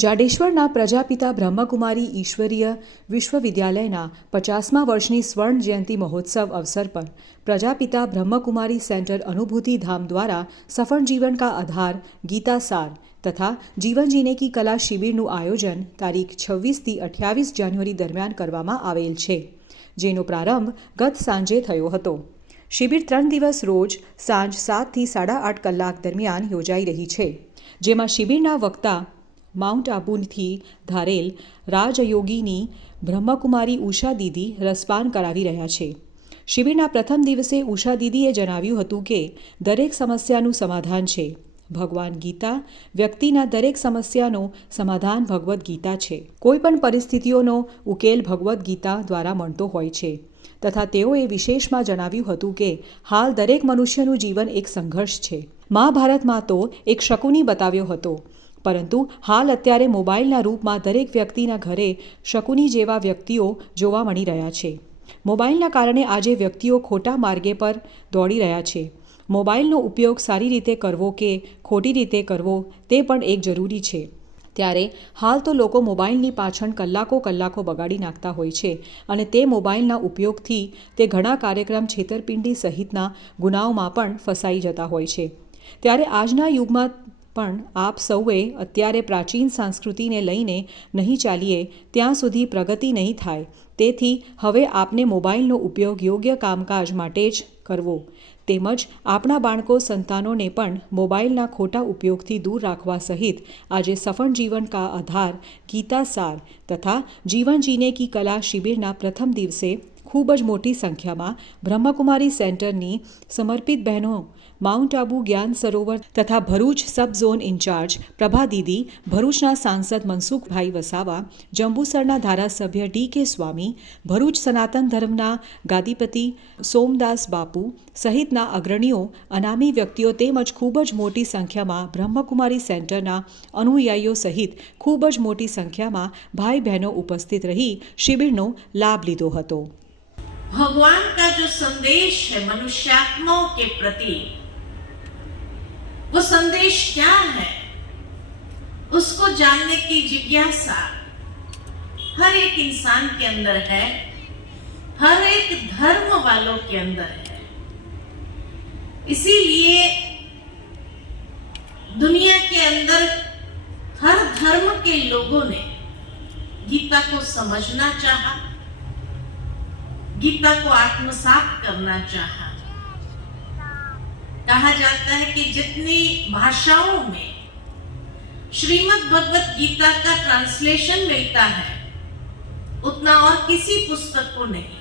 જાડેશ્વરના પ્રજાપિતા બ્રહ્મકુમારી ઈશ્વરીય વિશ્વવિદ્યાલયના 50મા વર્ષની સ્વર્ણ જયંતિ મહોત્સવ અવસર પર પ્રજાપિતા બ્રહ્મકુમારી સેન્ટર અનુભૂતિ ધામ દ્વારા સફળ जीवन का आधार गीता सार तथा जीवन जीने की कला શિબિરનું આયોજન તારીખ 26 થી 28 જાન્યુઆરી દરમિયાન કરવામાં આવેલ છે, જેનો પ્રારંભ ગત સાંજે થયો હતો. શિબિર 3 દિવસ રોજ સાંજ 7 થી 8.5 કલાક દરમિયાન યોજાઈ રહી છે, જેમાં શિબિરના વક્તા માઉન્ટ આબુથી ધારેલ રાજયોગીની બ્રહ્મકુમારી ઉષા દીદી રસપાન કરાવી રહ્યા છે. શિબિરના પ્રથમ દિવસે ઉષા દીદીએ જણાવ્યું હતું કે દરેક સમસ્યાનું સમાધાન છે. ભગવાન ગીતા વ્યક્તિના દરેક સમસ્યાનો સમાધાન ભગવદ્ ગીતા છે. કોઈપણ પરિસ્થિતિઓનો ઉકેલ ભગવદ્ ગીતા દ્વારા મળતો હોય છે તથા તેઓએ વિશેષમાં જણાવ્યું હતું કે હાલ દરેક મનુષ્યનું જીવન એક સંઘર્ષ છે. મહાભારતમાં તો એક શકુની બતાવ્યો હતો, પરંતુ હાલ અત્યારે મોબાઈલના રૂપમાં દરેક વ્યક્તિના ઘરે શકુની જેવા વ્યક્તિઓ જોવા મળી રહ્યા છે. મોબાઈલના કારણે આજે વ્યક્તિઓ ખોટા માર્ગે પર દોડી રહ્યા છે. મોબાઈલનો ઉપયોગ સારી રીતે કરવો કે ખોટી રીતે કરવો તે પણ એક જરૂરી છે. ત્યારે હાલ તો લોકો મોબાઈલની પાછળ કલાકો બગાડી નાખતા હોય છે અને તે મોબાઈલના ઉપયોગથી તે ઘણા કાર્યક્રમ છેતરપિંડી સહિતના ગુનાઓમાં પણ ફસાઈ જતા હોય છે. ત્યારે આજના યુગમાં પણ આપ સૌએ અત્યારે પ્રાચીન સંસ્કૃતિને લઈને નહીં ચાલીએ ત્યાં સુધી પ્રગતિ નહીં થાય. તેથી હવે આપને મોબાઈલનો ઉપયોગ યોગ્ય કામકાજ માટે જ કરવો, તેમજ આપણા બાળકો સંતાનોને પણ મોબાઈલના ખોટા ઉપયોગથી દૂર રાખવા સહિત આજે સફળ જીવન કા આધાર ગીતા સાર તથા જીવન જીને કી કલા શિબિરના પ્રથમ દિવસે ખૂબ જ મોટી સંખ્યામાં બ્રહ્મકુમારી સેન્ટરની સમર્પિત બહેનો, માઉન્ટ આબુ જ્ઞાન સરોવર તથા ભરૂચ સબ ઝોન ઇન્ચાર્જ પ્રભા દીદી, ભરૂચના સાંસદ મનસુખભાઈ વસાવા, જંબુસરના ધારાસભ્ય ડી.કે. સ્વામી, ભરૂચ સનાતન ધર્મના ગાદીપતિ સોમદાસ બાપુ સહિતના અગ્રણીઓ, અનામી વ્યક્તિઓ તેમજ ખૂબ જ મોટી સંખ્યામાં બ્રહ્મકુમારી સેન્ટરના અનુયાયીઓ સહિત ખૂબ જ મોટી સંખ્યામાં ભાઈ બહેનો ઉપસ્થિત રહી શિબિરનો લાભ લીધો હતો. भगवान का जो संदेश है मनुष्यात्माओं के प्रति, वो संदेश क्या है, उसको जानने की जिज्ञासा हर एक इंसान के अंदर है, हर एक धर्म वालों के अंदर है. इसीलिए दुनिया के अंदर हर धर्म के लोगों ने गीता को समझना चाहा, गीता को आत्मसात करना चाहा. कहा जाता है कि जितनी भाषाओं में श्रीमद् भगवत गीता का ट्रांसलेशन मिलता है उतना और किसी पुस्तक को नहीं.